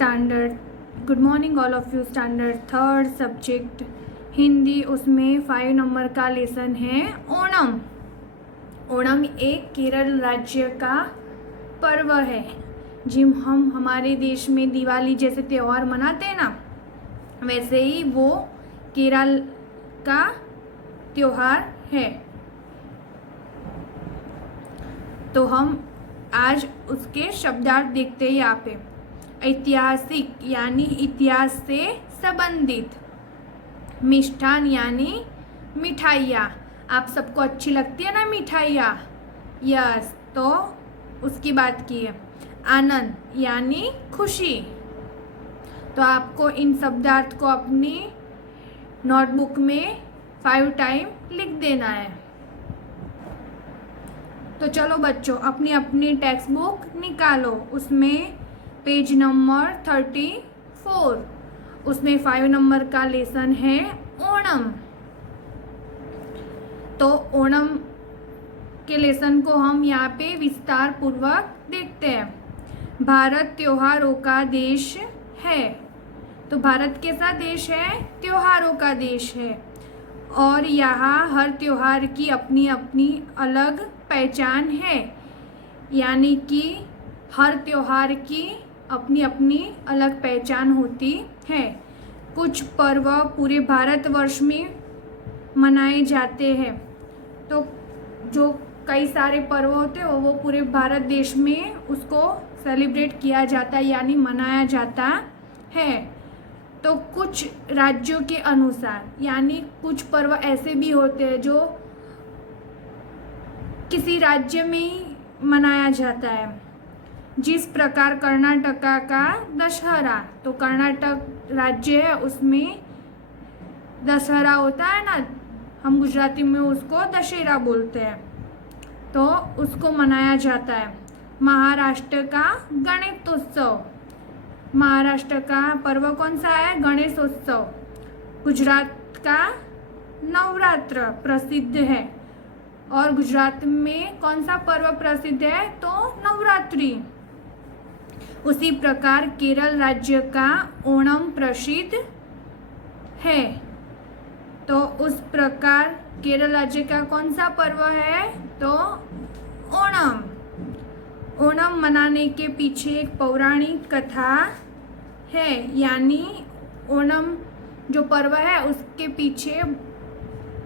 Standard good morning all of you. Standard third subject Hindi, उसमें 5 number का lesson है ओणम। ओणम एक केरल राज्य का पर्व है। जिम हम हमारे देश में दिवाली जैसे त्यौहार मनाते हैं ना, वैसे ही वो केरल का त्यौहार है। तो हम आज उसके शब्दार्थ देखते हैं। यहाँ पे ऐतिहासिक यानी इतिहास से संबंधित, मिष्ठान यानी मिठाइयाँ। आप सबको अच्छी लगती है ना मिठाइयाँ? यस, तो उसकी बात की है। आनंद यानी खुशी। तो आपको इन शब्दार्थ को अपनी नोटबुक में 5 टाइम लिख देना है। तो चलो बच्चों, अपनी अपनी टेक्स्ट बुक निकालो। उसमें पेज नंबर 34, उसमें 5 नंबर का लेसन है ओणम। तो ओणम के लेसन को हम यहाँ पे विस्तार पूर्वक देखते हैं। भारत त्योहारों का देश है। तो भारत कैसा देश है? त्योहारों का देश है। और यहाँ हर त्योहार की अपनी अपनी अलग पहचान है। यानी कि हर त्योहार की अपनी अपनी अलग पहचान होती है। कुछ पर्व पूरे भारतवर्ष में मनाए जाते हैं। तो जो कई सारे पर्व होते हैं वो पूरे भारत देश में उसको सेलिब्रेट किया जाता है, यानी मनाया जाता है। तो कुछ राज्यों के अनुसार, यानी कुछ पर्व ऐसे भी होते हैं जो किसी राज्य में ही मनाया जाता है। जिस प्रकार कर्नाटका का दशहरा, तो कर्नाटक राज्य है, उसमें दशहरा होता है ना, हम गुजराती में उसको दशहरा बोलते हैं, तो उसको मनाया जाता है। महाराष्ट्र का गणेशोत्सव, महाराष्ट्र का पर्व कौन सा है? गणेशोत्सव। गुजरात का नवरात्र प्रसिद्ध है। और गुजरात में कौन सा पर्व प्रसिद्ध है? तो नवरात्रि। उसी प्रकार केरल राज्य का ओणम प्रसिद्ध है। तो उस प्रकार केरल राज्य का कौन सा पर्व है? तो ओणम। ओणम मनाने के पीछे एक पौराणिक कथा है। यानी ओणम जो पर्व है उसके पीछे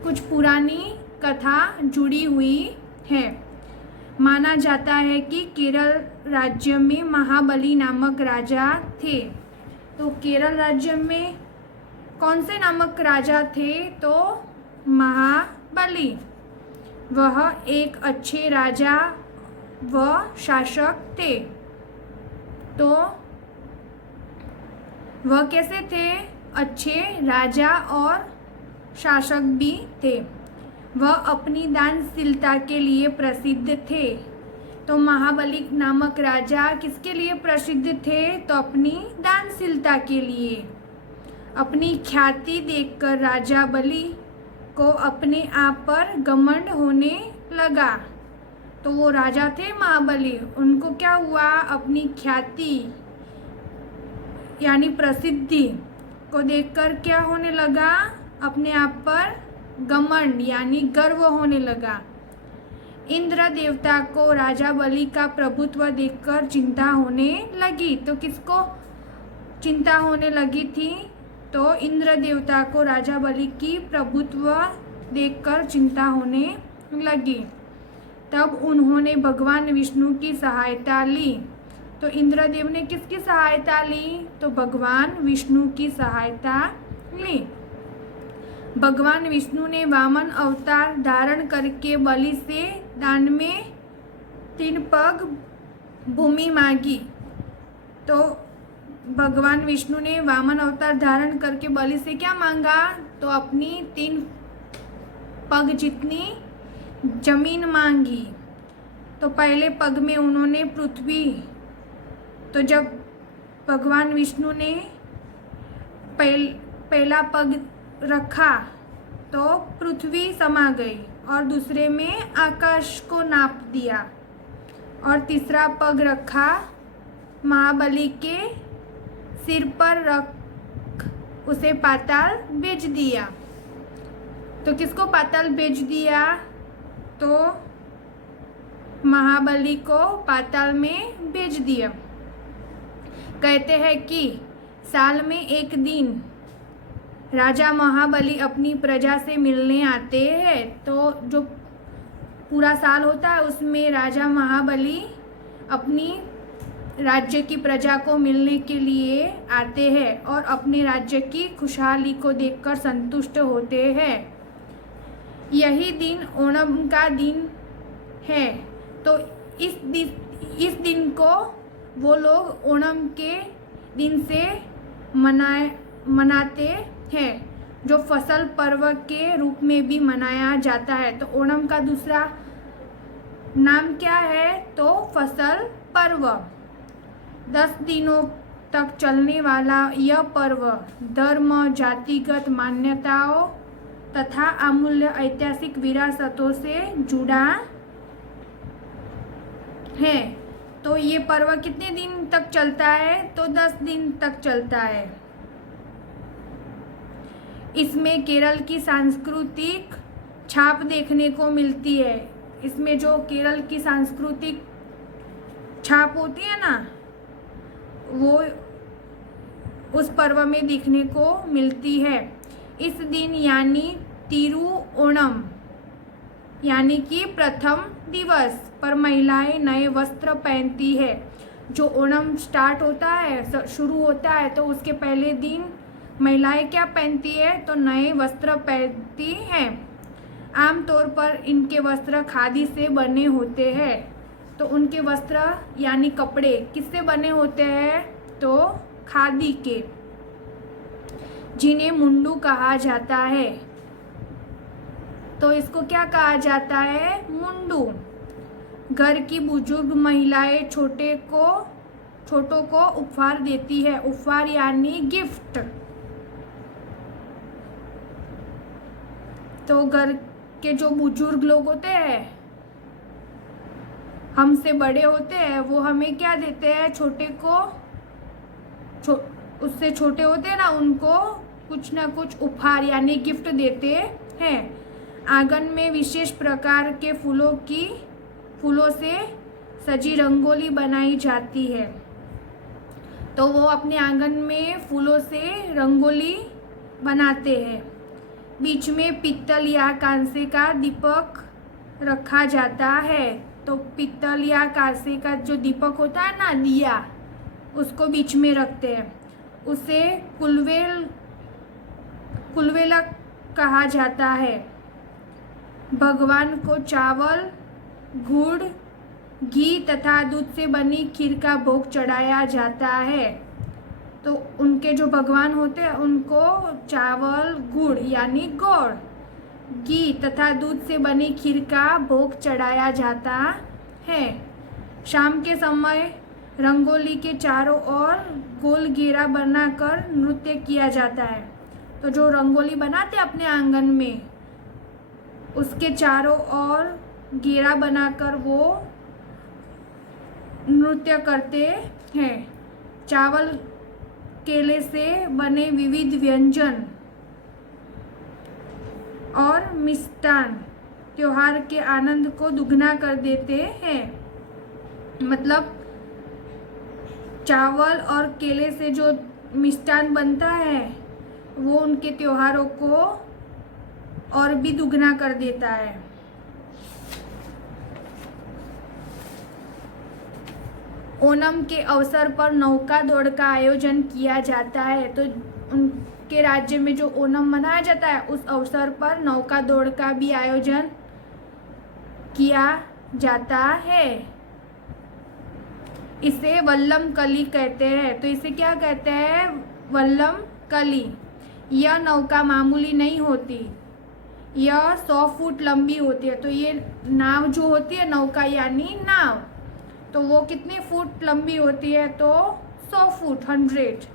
कुछ पुरानी कथा जुड़ी हुई है। माना जाता है कि केरल राज्य में महाबली नामक राजा थे। तो केरल राज्य में कौन से नामक राजा थे? तो महाबली। वह एक अच्छे राजा व शासक थे। तो वह कैसे थे? अच्छे राजा और शासक भी थे। वह अपनी दानशीलता के लिए प्रसिद्ध थे। तो महाबली नामक राजा किसके लिए प्रसिद्ध थे? तो अपनी दानशीलता के लिए। अपनी ख्याति देखकर राजा बलि को अपने आप पर घमंड होने लगा। तो वो राजा थे महाबली, उनको क्या हुआ? अपनी ख्याति यानी प्रसिद्धि को देखकर क्या होने लगा? अपने आप पर घमंड यानी गर्व होने लगा। इंद्र देवता को राजा बलि का प्रभुत्व देखकर चिंता होने लगी। तो किसको चिंता होने लगी थी? तो इंद्र देवता को राजा बलि की प्रभुत्व देखकर चिंता होने लगी। तब उन्होंने भगवान विष्णु की सहायता ली। तो इंद्रदेव ने किसकी सहायता ली? तो भगवान विष्णु की सहायता ली। भगवान विष्णु ने वामन अवतार धारण करके बलि से दान में 3 पग भूमि मांगी। तो भगवान विष्णु ने वामन अवतार धारण करके बलि से क्या मांगा? तो अपनी 3 पग जितनी जमीन मांगी। तो पहले पग में उन्होंने पृथ्वी, तो जब भगवान विष्णु ने पहला पग रखा तो पृथ्वी समा गई, और दूसरे में आकाश को नाप दिया, और तीसरा पग रखा महाबली के सिर पर रख उसे पाताल भेज दिया। तो किसको पाताल भेज दिया? तो महाबली को पाताल में भेज दिया। कहते हैं कि साल में एक दिन राजा महाबली अपनी प्रजा से मिलने आते हैं। तो जो पूरा साल होता है उसमें राजा महाबली अपनी राज्य की प्रजा को मिलने के लिए आते हैं और अपने राज्य की खुशहाली को देखकर संतुष्ट होते हैं। यही दिन ओणम का दिन है। तो इस दिन को वो लोग ओणम के दिन से मनाते हैं, जो फसल पर्व के रूप में भी मनाया जाता है। तो ओणम का दूसरा नाम क्या है? तो फसल पर्व। 10 दिनों तक चलने वाला यह पर्व धर्म, जातिगत मान्यताओं तथा अमूल्य ऐतिहासिक विरासतों से जुड़ा है। तो ये पर्व कितने दिन तक चलता है? तो 10 दिन तक चलता है। इसमें केरल की सांस्कृतिक छाप देखने को मिलती है। इसमें जो केरल की सांस्कृतिक छाप होती है ना, वो उस पर्व में देखने को मिलती है। इस दिन यानी तिरुओणम यानी कि प्रथम दिवस पर महिलाएं नए वस्त्र पहनती है। जो ओणम स्टार्ट होता है, शुरू होता है, तो उसके पहले दिन महिलाएं क्या पहनती है? तो नए वस्त्र पहनती हैं। आमतौर पर इनके वस्त्र खादी से बने होते हैं। तो उनके वस्त्र यानी कपड़े किससे बने होते हैं? तो खादी के, जिन्हें मुंडू कहा जाता है। तो इसको क्या कहा जाता है? मुंडू। घर की बुजुर्ग महिलाएं छोटों को उपहार देती है। उपहार यानी गिफ्ट। तो घर के जो बुजुर्ग लोग होते हैं, हमसे बड़े होते हैं, वो हमें क्या देते हैं? छोटे को उससे छोटे होते हैं ना, उनको कुछ ना कुछ उपहार यानी गिफ्ट देते हैं। आंगन में विशेष प्रकार के फूलों से सजी रंगोली बनाई जाती है। तो वो अपने आंगन में फूलों से रंगोली बनाते हैं। बीच में पीतल या कांसे का दीपक रखा जाता है। तो पीतल या कांसे का जो दीपक होता है ना, दिया, उसको बीच में रखते हैं। उसे कुलवेलक कहा जाता है। भगवान को चावल, गुड़, घी तथा दूध से बनी खीर का भोग चढ़ाया जाता है। तो उनके जो भगवान होते हैं उनको चावल, गुड़ यानी गुड़, घी तथा दूध से बनी खीर का भोग चढ़ाया जाता है। शाम के समय रंगोली के चारों ओर गोल घेरा बनाकर नृत्य किया जाता है। तो जो रंगोली बनाते अपने आंगन में, उसके चारों ओर घेरा बनाकर वो नृत्य करते हैं। चावल, केले से बने विविध व्यंजन और मिष्टान त्योहार के आनंद को दुगना कर देते हैं। मतलब चावल और केले से जो मिष्टान बनता है वो उनके त्योहारों को और भी दुगना कर देता है। ओणम के अवसर पर नौका दौड़ का आयोजन किया जाता है। तो उनके राज्य में जो ओणम मनाया जाता है, उस अवसर पर नौका दौड़ का भी आयोजन किया जाता है। इसे वल्लम कली कहते हैं। तो इसे क्या कहते हैं? वल्लम कली। यह नौका मामूली नहीं होती, यह 100 फुट लंबी होती है। तो ये नाव जो होती है, नौका यानी नाव, तो वो कितने फुट लंबी होती है? तो 100 फुट, 100।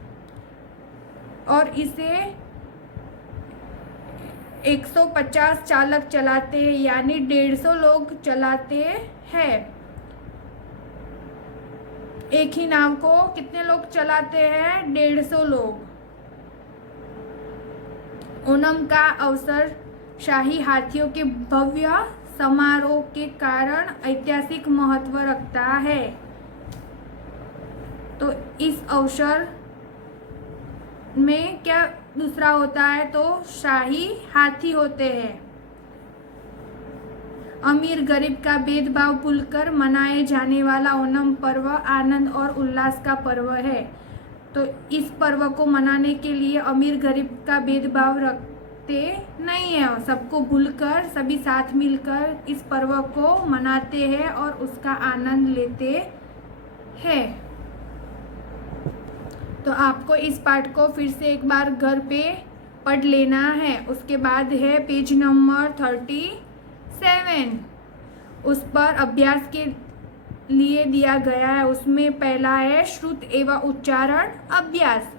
और इसे 150 चालक चलाते हैं, यानी 150 लोग चलाते हैं। एक ही नाव को कितने लोग चलाते हैं? 150 लोग। ओणम का अवसर शाही हाथियों के भव्य समारोह के कारण ऐतिहासिक महत्व रखता है। तो इस अवसर में क्या दूसरा होता है? तो शाही हाथी होते हैं। अमीर गरीब का भेदभाव भूलकर मनाए जाने वाला ओणम पर्व आनंद और उल्लास का पर्व है। तो इस पर्व को मनाने के लिए अमीर गरीब का भेदभाव रखते नहीं है, सबको भूलकर सभी साथ मिलकर इस पर्व को मनाते हैं और उसका आनंद लेते हैं। तो आपको इस पाठ को फिर से एक बार घर पे पढ़ लेना है। उसके बाद है पेज नंबर 37, उस पर अभ्यास के लिए दिया गया है। उसमें पहला है श्रुत एवं उच्चारण अभ्यास,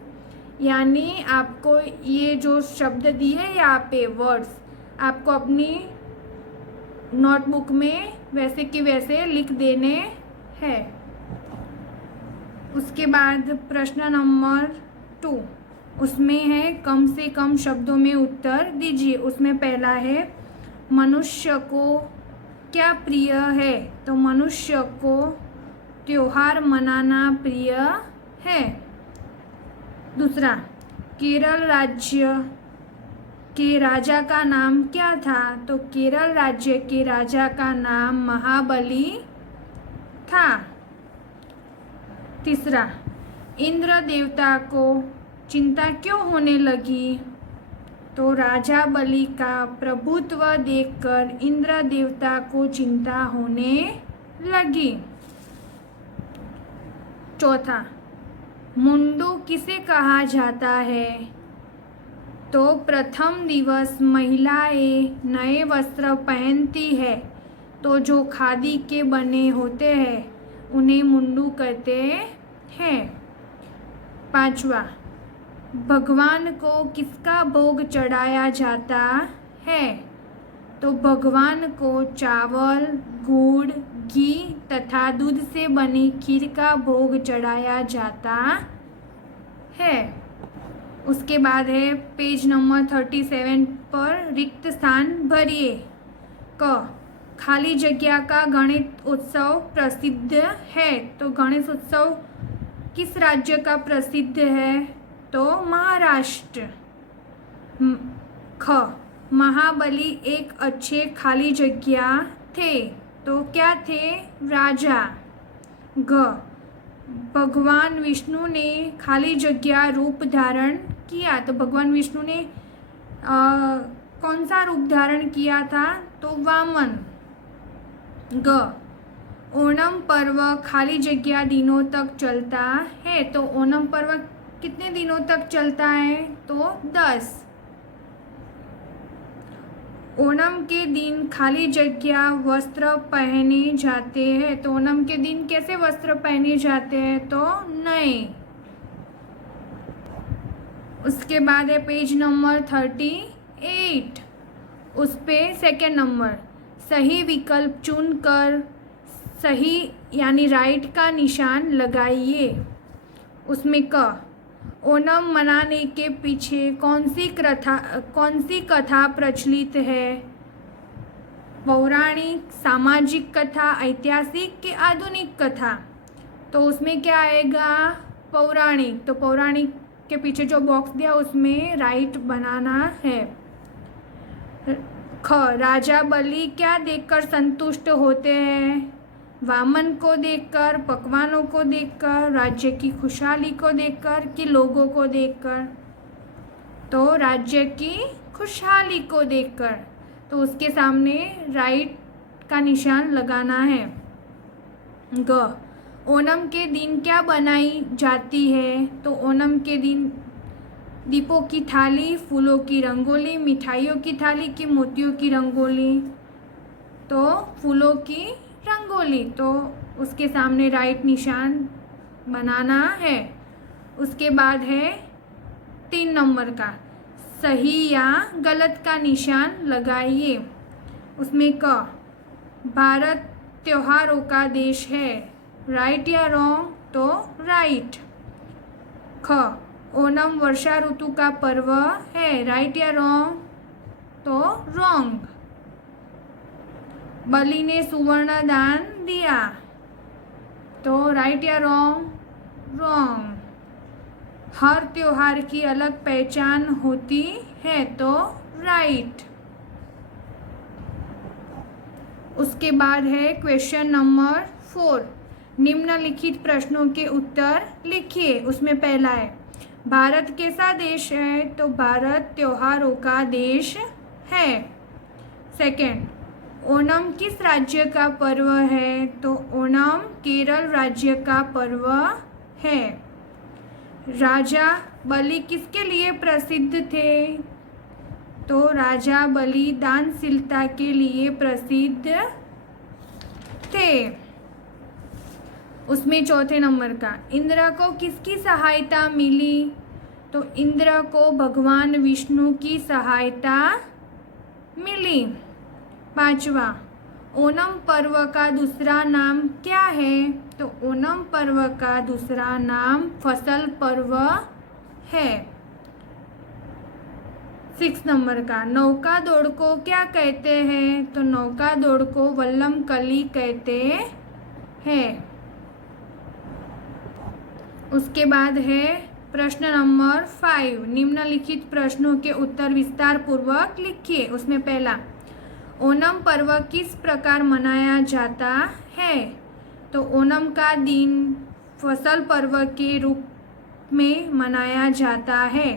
यानी आपको ये जो शब्द दिए यहाँ पे वर्ड्स आपको अपनी नोटबुक में वैसे कि वैसे लिख देने हैं। उसके बाद प्रश्न नंबर 2, उसमें है कम से कम शब्दों में उत्तर दीजिए। उसमें पहला है मनुष्य को क्या प्रिय है? तो मनुष्य को त्योहार मनाना प्रिय है। दूसरा, केरल राज्य के राजा का नाम क्या था? तो केरल राज्य के राजा का नाम महाबली था। तीसरा, इंद्र देवता को चिंता क्यों होने लगी? तो राजा बलि का प्रभुत्व देखकर इंद्र देवता को चिंता होने लगी। चौथा, मुंडू किसे कहा जाता है? तो प्रथम दिवस महिलाएं नए वस्त्र पहनती है, तो जो खादी के बने होते हैं उन्हें मुंडू कहते हैं। पांचवा, भगवान को किसका भोग चढ़ाया जाता है? तो भगवान को चावल, गुड़, घी तथा दूध से बनी खीर का भोग चढ़ाया जाता है। उसके बाद है पेज नंबर 37 पर रिक्त स्थान भरिए। क, खाली जगह का गणेश उत्सव प्रसिद्ध है। तो गणेश उत्सव किस राज्य का प्रसिद्ध है? तो महाराष्ट्र। ख, महाबली एक अच्छे खाली जगह थे। तो क्या थे? राजा। ग, भगवान विष्णु ने खाली जगह रूप धारण किया। तो भगवान विष्णु ने कौन सा रूप धारण किया था? तो वामन। ग, ओणम पर्व खाली जगह दिनों तक चलता है। तो ओणम पर्व कितने दिनों तक चलता है? तो 10। ओणम के दिन खाली जगह वस्त्र पहने जाते हैं। तो ओणम के दिन कैसे वस्त्र पहने जाते हैं? तो नए। उसके बाद है पेज नंबर 38, उस पे सेकेंड नंबर, सही विकल्प चुनकर सही यानी राइट का निशान लगाइए। उसमें क, ओणम मनाने के पीछे कौन सी कथा प्रचलित है? पौराणिक, सामाजिक कथा, ऐतिहासिक कि आधुनिक कथा? तो उसमें क्या आएगा? पौराणिक। तो पौराणिक के पीछे जो बॉक्स दिया उसमें राइट बनाना है। ख, राजा बलि क्या देखकर संतुष्ट होते हैं? वामन को देखकर, पकवानों को देखकर, राज्य की खुशहाली को देखकर कि लोगों को देखकर? तो राज्य की खुशहाली को देखकर। तो उसके सामने राइट का निशान लगाना है। ग, ओणम के दिन क्या बनाई जाती है? तो ओणम के दिन दीपों की थाली, फूलों की रंगोली, मिठाइयों की थाली कि मोतियों की रंगोली? तो फूलों की रंगोली। तो उसके सामने राइट निशान बनाना है। उसके बाद है 3 नंबर का, सही या गलत का निशान लगाइए। उसमें क, भारत त्योहारों का देश है, राइट या रॉन्ग? तो राइट। ख, ओणम वर्षा ऋतु का पर्व है, राइट या रॉन्ग, तो रॉन्ग। बलि ने सुवर्ण दान दिया, तो राइट या रॉन्ग, रॉन्ग। हर त्योहार की अलग पहचान होती है, तो राइट। उसके बाद है क्वेश्चन नंबर 4। निम्नलिखित प्रश्नों के उत्तर लिखिए। उसमें पहला है, भारत कैसा देश है, तो भारत त्योहारों का देश है। सेकंड, ओणम किस राज्य का पर्व है, तो ओणम केरल राज्य का पर्व है। राजा बलि किसके लिए प्रसिद्ध थे, तो राजा बलि दानशीलता के लिए प्रसिद्ध थे। उसमें चौथे नंबर का, इंद्र को किसकी सहायता मिली, तो इंद्र को भगवान विष्णु की सहायता मिली। पांचवा, ओणम पर्व का दूसरा नाम क्या है, तो ओणम पर्व का दूसरा नाम फसल पर्व है। 6 नंबर का, नौका दौड़ को क्या कहते हैं, तो नौका दौड़ को वल्लम कली कहते हैं। उसके बाद है प्रश्न नंबर 5। निम्नलिखित प्रश्नों के उत्तर विस्तार पूर्वक लिखिए। उसमें पहला, ओणम पर्व किस प्रकार मनाया जाता है, तो ओणम का दिन फसल पर्व के रूप में मनाया जाता है।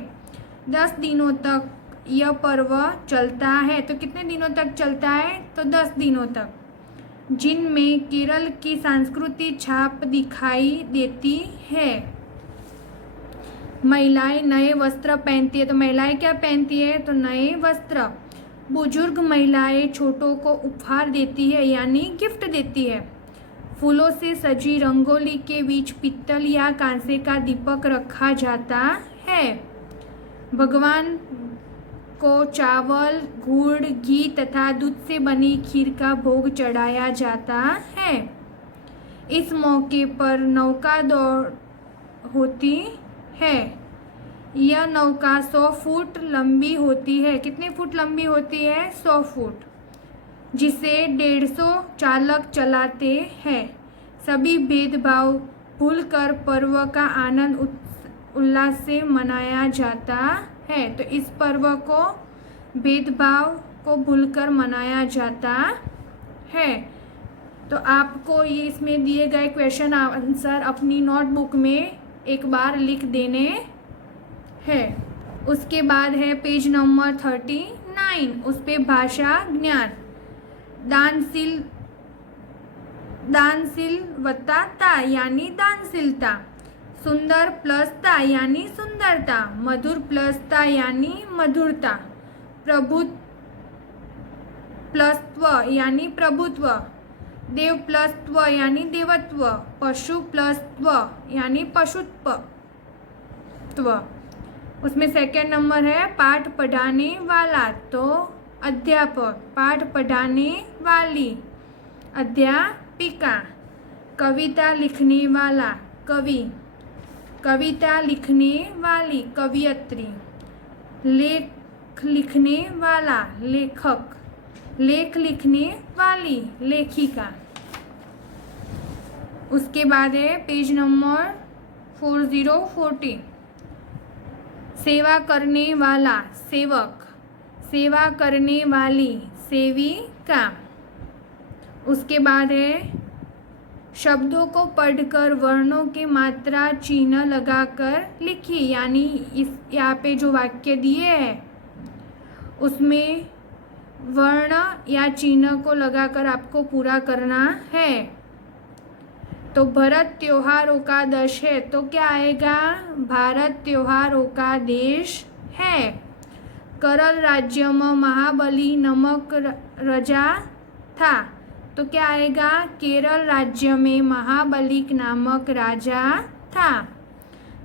10 दिनों तक यह पर्व चलता है, तो कितने दिनों तक चलता है, तो 10 दिनों तक, जिनमें केरल की सांस्कृतिक छाप दिखाई देती है। महिलाएं नए वस्त्र पहनती है, तो महिलाएं क्या पहनती है, तो नए वस्त्र। बुजुर्ग महिलाएं छोटों को उपहार देती है, यानी गिफ्ट देती है। फूलों से सजी रंगोली के बीच पीतल या कांसे का दीपक रखा जाता है। भगवान को चावल, गुड़, घी तथा दूध से बनी खीर का भोग चढ़ाया जाता है। इस मौके पर नौका दौड़ होती है। यह नौका 100 फुट लंबी होती है। कितने फुट लंबी होती है, 100 फुट, जिसे 150 चालक चलाते हैं। सभी भेदभाव भूलकर पर्व का आनंद उल्लास से मनाया जाता है। तो इस पर्व को भेदभाव को भूलकर मनाया जाता है। तो आपको ये इसमें दिए गए क्वेश्चन आंसर अपनी नोटबुक में एक बार लिख देने हैं। उसके बाद है पेज नंबर 39। उस पे भाषा ज्ञान, दानशीलता यानी दानशीलता, सुंदर प्लसता यानी सुंदरता, मधुर प्लसता यानी मधुरता, प्रभुत्व प्लसत्व यानी प्रभुत्व, देव प्लसत्व यानी देवत्व, पशु प्लसत्व यानी पशुत्व। उसमें सेकंड नंबर है पाठ पढ़ाने वाला, तो अध्यापक। पाठ पढ़ाने वाली, अध्यापिका। कविता लिखने वाला, कवि। कविता लिखने वाली, कवियत्री। लेख लिखने वाला, लेखक। लेख लिखने वाली, लेखिका। उसके बाद है पेज नंबर 4040। सेवा करने वाला, सेवक। सेवा करने वाली, सेविका। उसके बाद है शब्दों को पढ़कर वर्णों के मात्रा चिन्ह लगाकर लिखिए, यानी इस यहाँ पे जो वाक्य दिए हैं उसमें वर्ण या चिन्ह को लगाकर आपको पूरा करना है। तो भारत त्योहारों का देश है, तो क्या आएगा, भारत त्योहारों का देश है। केरल राज्य में महाबली नामक राजा था, तो क्या आएगा, केरल राज्य में महाबली नामक राजा था।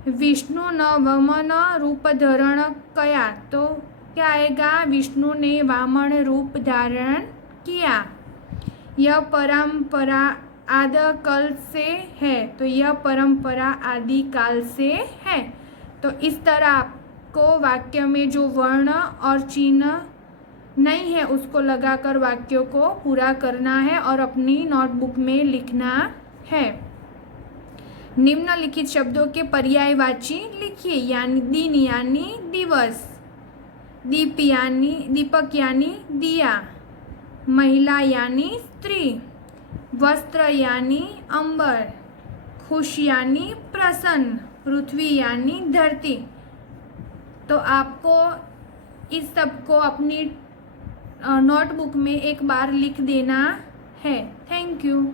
विष्णु न वामन रूप धारण किया, तो क्या आएगा, विष्णु ने वामन रूप धारण किया। यह परंपरा आदि काल से है, तो यह परंपरा आदि काल से है। तो इस तरह आपको वाक्य में जो वर्ण और चिन्ह नहीं है उसको लगाकर वाक्यों को पूरा करना है और अपनी नोटबुक में लिखना है। निम्नलिखित शब्दों के पर्यायवाची लिखिए, यानी दिन यानी दिवस, दीपक यानी दिया, महिला यानी स्त्री, वस्त्र यानी अंबर, खुश यानी प्रसन्न, पृथ्वी यानी धरती। तो आपको इस सब को अपनी नोटबुक में एक बार लिख देना है। Thank you.